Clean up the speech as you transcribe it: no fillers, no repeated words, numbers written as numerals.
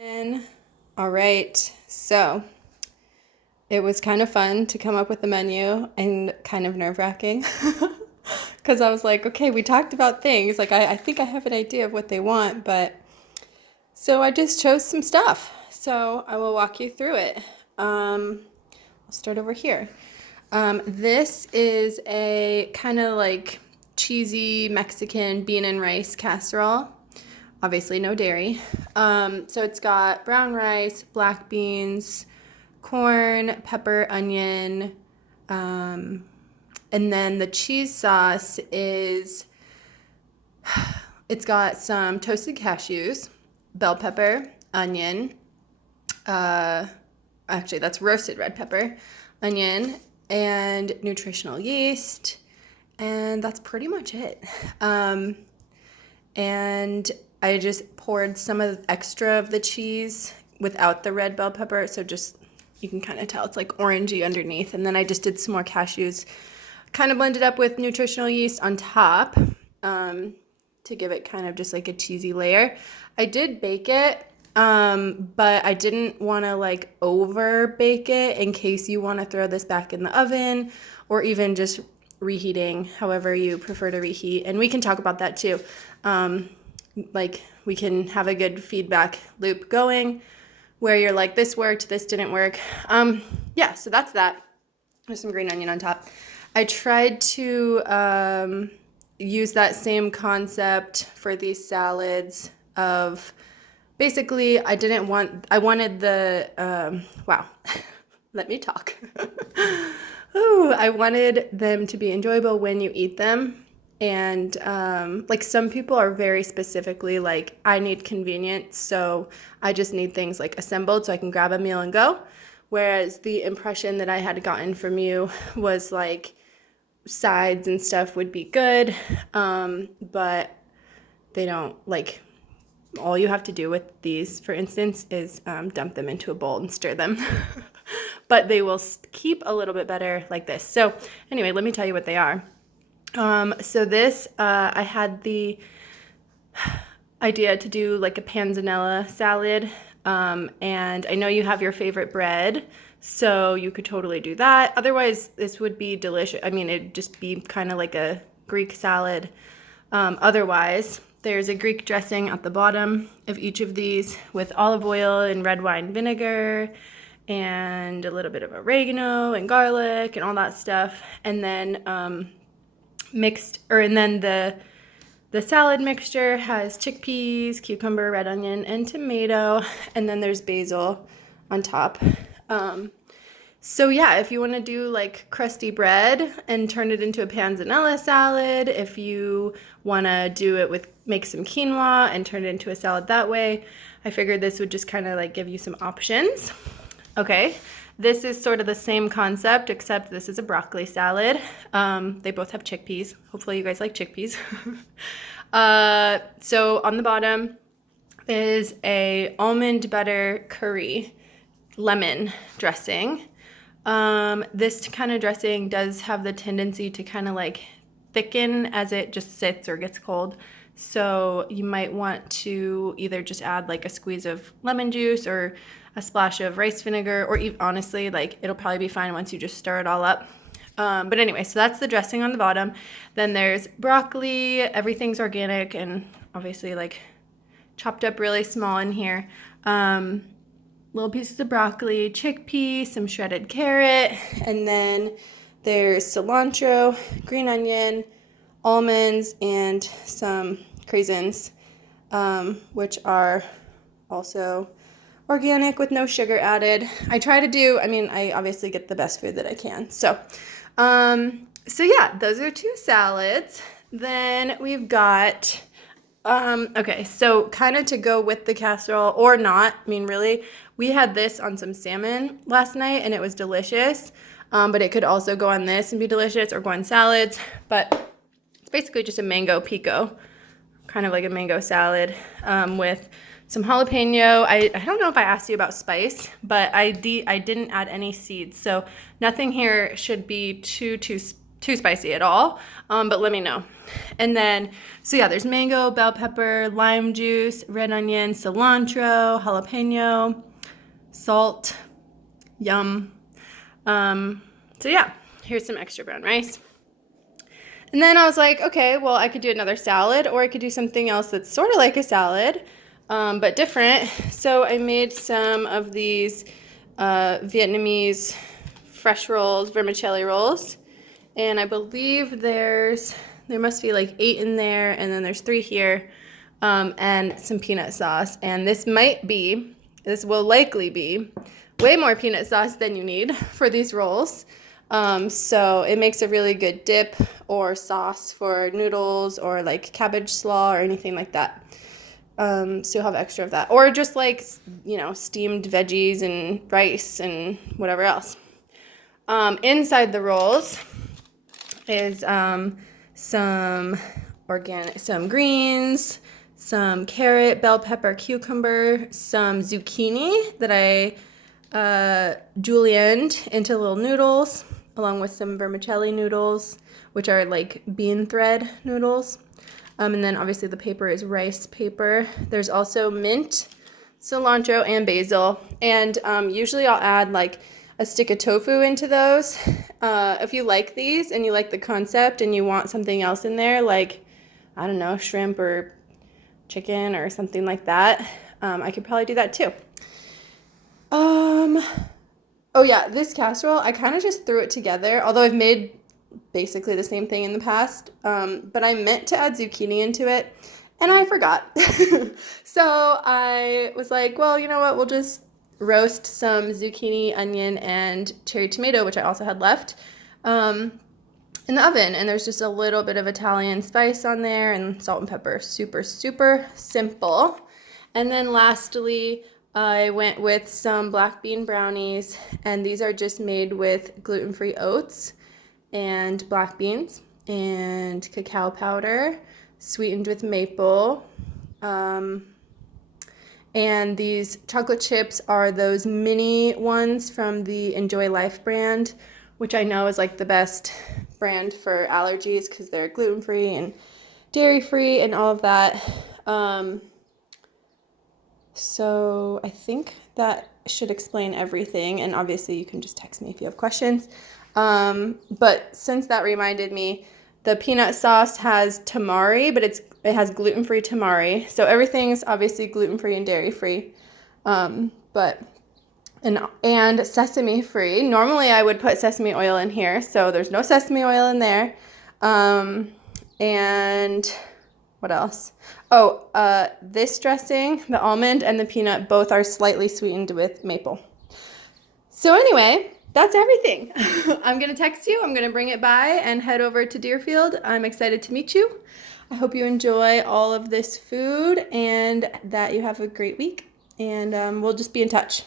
And all right, so it was kind of fun to come up with the menu and kind of nerve-wracking because I was like, okay, we talked about things. Like, I think I have an idea of what they want, but so I just chose some stuff. So I will walk you through it. I'll start over here. This is a kind of like cheesy Mexican bean and rice casserole. Obviously, no dairy. So it's got brown rice, black beans, corn, pepper, onion, and then the cheese sauce is, it's got some toasted cashews, bell pepper, onion, actually that's roasted red pepper, onion, and nutritional yeast, and that's pretty much it. And I just poured some of the extra of the cheese without the red bell pepper, so just, you can kind of tell it's like orangey underneath. And then I just did some more cashews, kind of blended up with nutritional yeast on top, to give it kind of just like a cheesy layer. I did bake it, but I didn't want to like over bake it in case you want to throw this back in the oven or even just reheating, however you prefer to reheat. And we can talk about that too. Like we can have a good feedback loop going where you're like, this worked, this didn't work. Yeah, so that's that. There's some green onion on top. I tried to use that same concept for these salads of basically I wanted the, wow, let me talk. Ooh, I wanted them to be enjoyable when you eat them. And like some people are very specifically like, I need convenience, so I just need things like assembled so I can grab a meal and go. Whereas the impression that I had gotten from you was like sides and stuff would be good, but they don't, like, all you have to do with these, for instance, is dump them into a bowl and stir them. But they will keep a little bit better like this. So anyway, let me tell you what they are. So this, I had the idea to do like a panzanella salad, and I know you have your favorite bread, so you could totally do that. Otherwise, this would be delicious. I mean, it'd just be kind of like a Greek salad. Otherwise, there's a Greek dressing at the bottom of each of these with olive oil and red wine vinegar and a little bit of oregano and garlic and all that stuff. And then and then the salad mixture has chickpeas, cucumber, red onion, and tomato, and then there's basil on top. So yeah, if you want to do like crusty bread and turn it into a panzanella salad, if you want to do it with, make some quinoa and turn it into a salad that way, I figured this would just kind of like give you some options. Okay. This is sort of the same concept, except this is a broccoli salad. They both have chickpeas. Hopefully you guys like chickpeas. So on the bottom is a almond butter curry lemon dressing. This kind of dressing does have the tendency to kind of like thicken as it just sits or gets cold. So you might want to either just add like a squeeze of lemon juice or a splash of rice vinegar, or even, honestly, like it'll probably be fine once you just stir it all up. But anyway, so that's the dressing on the bottom. Then there's broccoli, everything's organic and obviously like chopped up really small in here. Little pieces of broccoli, chickpea, some shredded carrot, and then there's cilantro, green onion, almonds, and some craisins, which are also organic with no sugar added. I try to do, I mean, I obviously get the best food that I can. So yeah, those are two salads. Then we've got, okay, so kind of to go with the casserole or not, I mean, really, we had this on some salmon last night and it was delicious. But it could also go on this and be delicious or go on salads, but it's basically just a mango pico, kind of like a mango salad, with some jalapeno. I don't know if I asked you about spice, but I didn't add any seeds, so nothing here should be too too spicy at all, but let me know. And then, so yeah, there's mango, bell pepper, lime juice, red onion, cilantro, jalapeno, salt, yum. So yeah, here's some extra brown rice. And then I was like, okay, well, I could do another salad, or I could do something else that's sort of like a salad, but different. So I made some of these Vietnamese fresh rolls, vermicelli rolls. And I believe there must be like 8 in there, and then there's 3 here, and some peanut sauce. And this will likely be way more peanut sauce than you need for these rolls. So it makes a really good dip or sauce for noodles or like cabbage slaw or anything like that. So you'll have extra of that. Or just like, steamed veggies and rice and whatever else. Inside the rolls is some greens, some carrot, bell pepper, cucumber, some zucchini that I julienned into little noodles, along with some vermicelli noodles, which are like bean thread noodles. And then obviously the paper is rice paper. There's also mint, cilantro, and basil. And usually I'll add like a stick of tofu into those. If you like these and you like the concept and you want something else in there, like, I don't know, shrimp or chicken or something like that, I could probably do that too. Oh yeah, this casserole, I kind of just threw it together, although I've made basically the same thing in the past, but I meant to add zucchini into it, and I forgot. So I was like, well, you know what, we'll just roast some zucchini, onion, and cherry tomato, which I also had left, in the oven. And there's just a little bit of Italian spice on there and salt and pepper. Super, super simple. And then lastly, I went with some black bean brownies, and these are just made with gluten-free oats and black beans and cacao powder, sweetened with maple. And these chocolate chips are those mini ones from the Enjoy Life brand, which I know is like the best brand for allergies because they're gluten-free and dairy-free and all of that. So I think that should explain everything. And obviously you can just text me if you have questions. But since that reminded me, the peanut sauce has tamari, but it has gluten-free tamari. So everything's obviously gluten-free and dairy-free, and sesame-free. Normally I would put sesame oil in here, so there's no sesame oil in there. And what else? Oh, this dressing, the almond and the peanut, both are slightly sweetened with maple. So anyway, that's everything. I'm going to text you. I'm going to bring it by and head over to Deerfield. I'm excited to meet you. I hope you enjoy all of this food and that you have a great week. And we'll just be in touch.